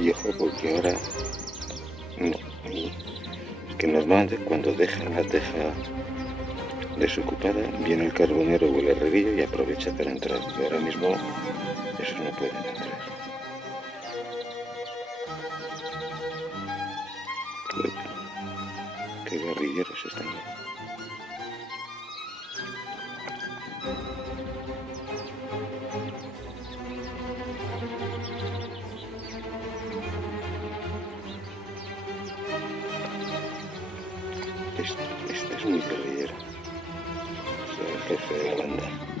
Y ojo porque ahora no. Y es que normalmente cuando dejan la teja desocupada, viene el carbonero o el herrerillo y aprovecha para entrar. Y ahora mismo esos no pueden entrar. Joder, qué guerrilleros están. Este es muy guerrillero. Es el jefe de la banda.